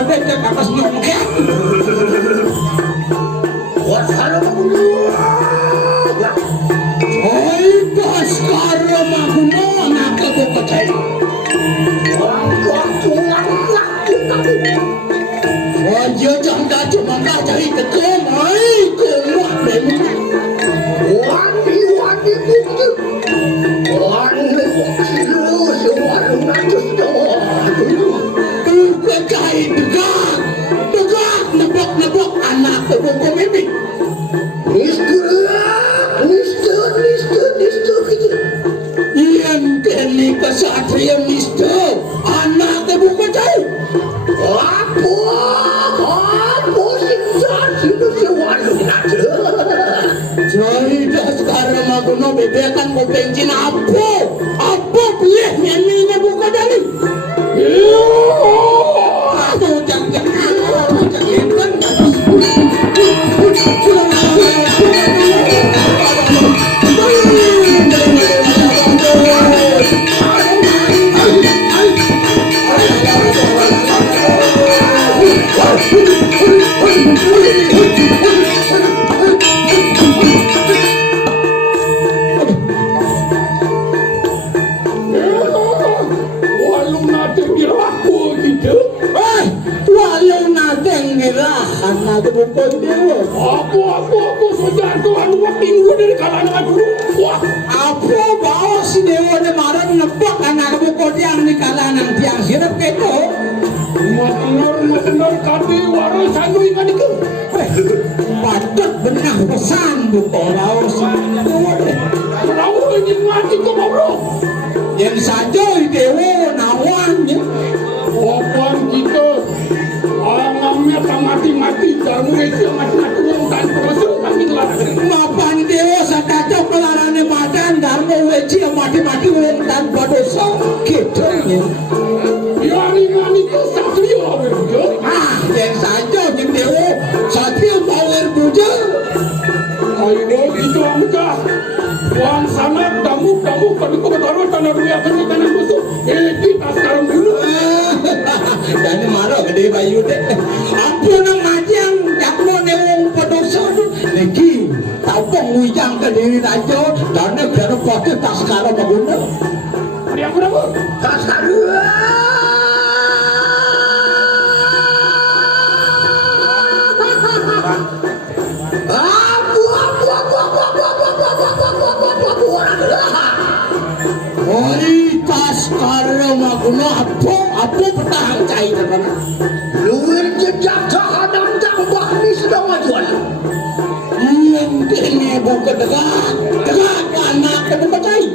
ada ke atas nyongket. Wah, kalau Oi, bos karo maguno anak aku kecil. Wajah jangka cuma kacai tekom, oi, kumah bemu. wani itu. Wani lu semua ngatus Kecai tegak, nebok anak aku komimi. Mister gitu. Iyan kini kesatria mister, anak aku kecil. Apa sih itu sewarung aja. Jadi sekarang aku no bebekan mau bensin apa boleh nyanyinya buka dari. Aduh jangan anak bukan dewa. Apa saja tu anu tinggu dari kalangan dulu. Wah, Apa bawa si dewa de marah nebak anak bukan yang di kalangan tiang sirap keto. benar kami waras anu ingat itu. Patut benar pesan bukan bawa si dewa de. Tahu ini mati tu bro. Yang saja dewa nawannya. Apaan kita? Alamnya tak mati-mati, kamu itu mati-mati dan terus kami larang. Mapan dewa sakata pelarane badan darmo weci mati-mati wong tanpa dosa gitu ya. Ya ini itu satrio begitu. Yang saja yang dewa satria power buja. Ayo itu angka. Wang sangat tamu pada taruh tanah dunia kami tanah musuh. Kita sekarang dulu. Dan marah gede bayu deh. Ampun ngajang jakno ne wong pedosa niki. Taupong ngujang ke diri raja dan biar pakai tas karo maguna. Dia berapa? Tas karo. Oi tas karo maguna apa petang cai teman. Luar jejak hadam jambak ni sedang majuan. Yang kene buka tegak anak ke buka cai.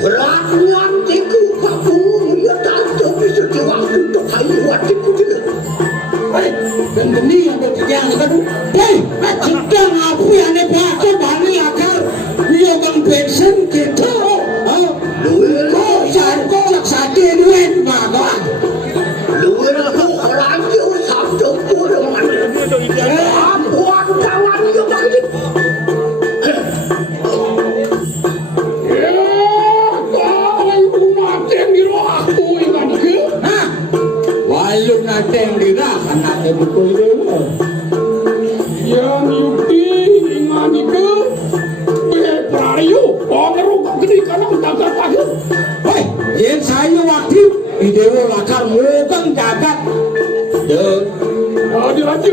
Perakuan tiku kamu ya tak bisa waktu untuk hari waktu itu. Dan geni yang berkejang kan. Hei, sedang apa yang ne pakai bani akal. Dia bang bensin kita. Kau cak sate duit bagan. Luar aku orang tu sabtu kurang. Apa kawan itu bagi? Walau nateng dirah anak betul dewa. Yang yukti ingat itu berayu orang gede kanan dagat aja. Hei, yang saya waktu di dewa lakar mukang jagat. Adi lagi.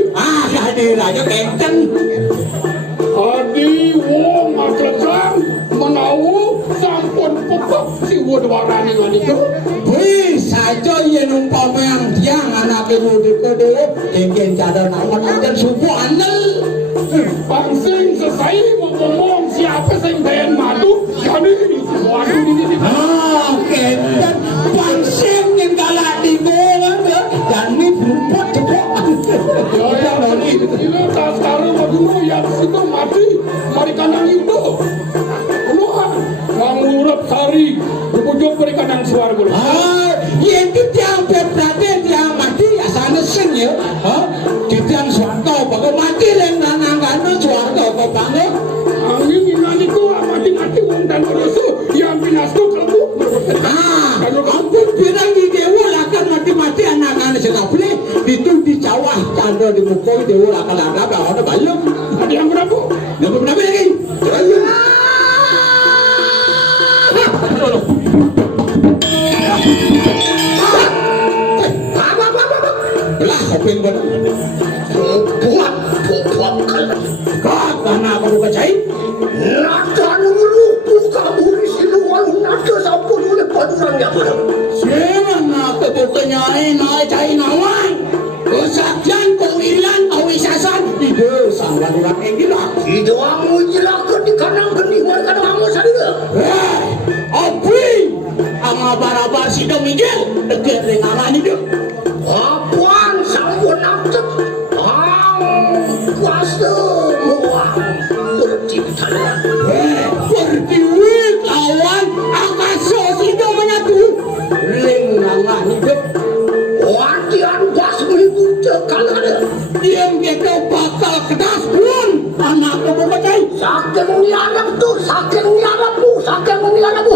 Hadir aja kenten. Adi wong macam menawu sampun pokok si wadwarang ingat itu. Wih, saja yang umpama yang tiang anak ibu di kode, ingin cadar nama dan suku anel. Pangsing selesai ngomong siapa sing bayan madu, jadi waduh ini. Kenten pangsing yang galak di bola ya, dan ini beruput cepok. Ya nanti ini tas taruh waduh yang situ mati, mari kanan itu. Keluar, ngurep sari, berpujuk berikan yang suar gula. Yang tiang berarti tiang mati asal sen ya, tiang suarto, bagai mati yang nanangkan suarto, kau bangga. Angin ini itu mati-mati wong dan rusuh yang binas tu kamu. Ampun bilang di dewa akan mati-mati mati anak-anak sekapli itu di Jawa candra di Mukoi dewa lakal-lakal ada balem Ada yang berapa? berapa lagi lah kopeng benar buat karena apa lu kacai nada nulupu kamu di sini walau nada sampun oleh padurangnya benar siapa kebukannya naik cai nawai kesaktian kewirian awisasan ide sanggan orang yang gila tidak mau jelakan di kanang geni warga kamu sadar Abri ama barabar si Domingel dekat dengan itu apaan sampun nafsu kuasa muang berciptaan berdiwit lawan akaso si Domanyatu lengangan hidup wadian bas beribu cekalan diam kita bakal kedas pun anak kebukacai saking niarap tu saking niarap tu saking niarap tu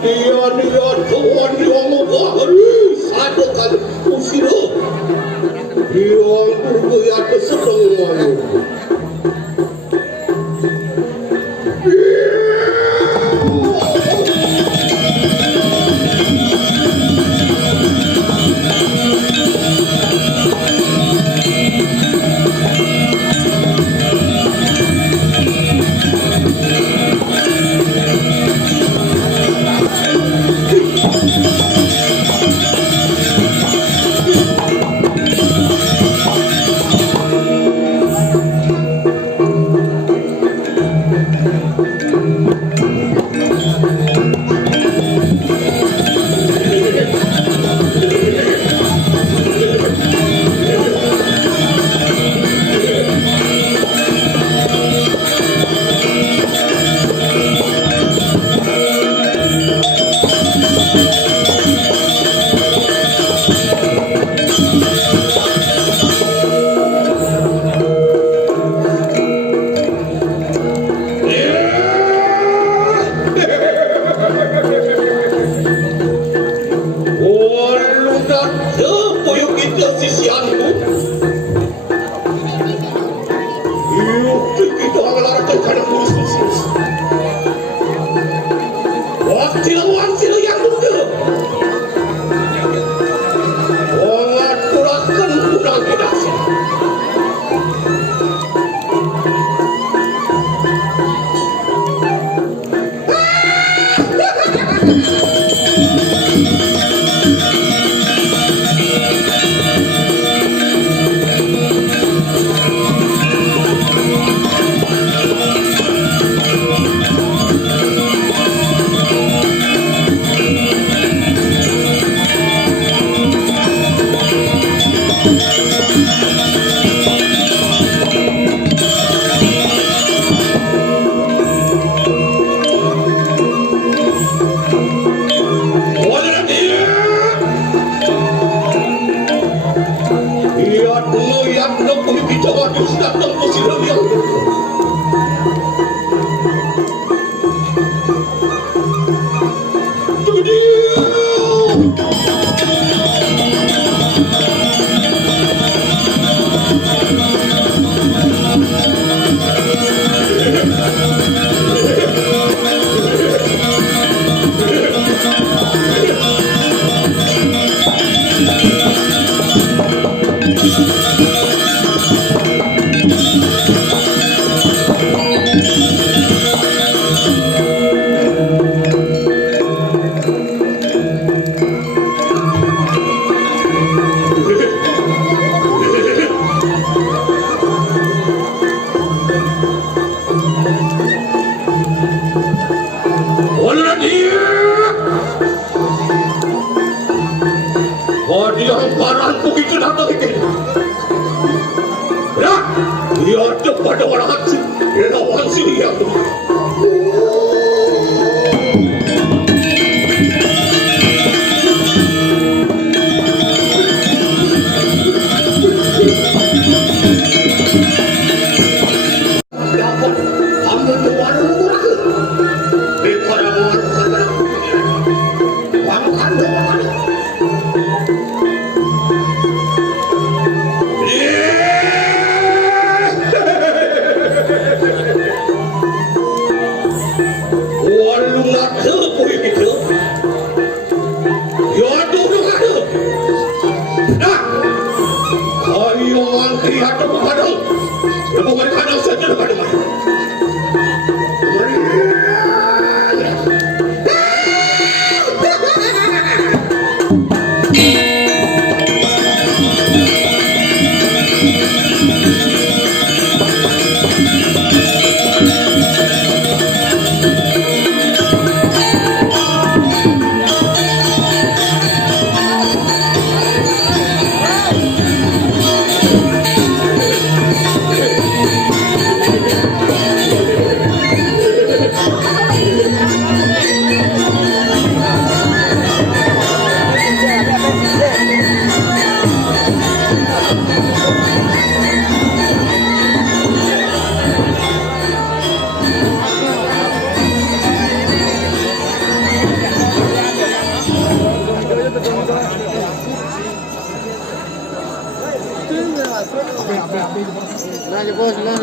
dia tuan dia mau satu kali usir dia ya kesedang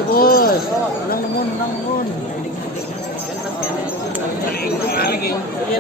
bos. Nang mun. Iya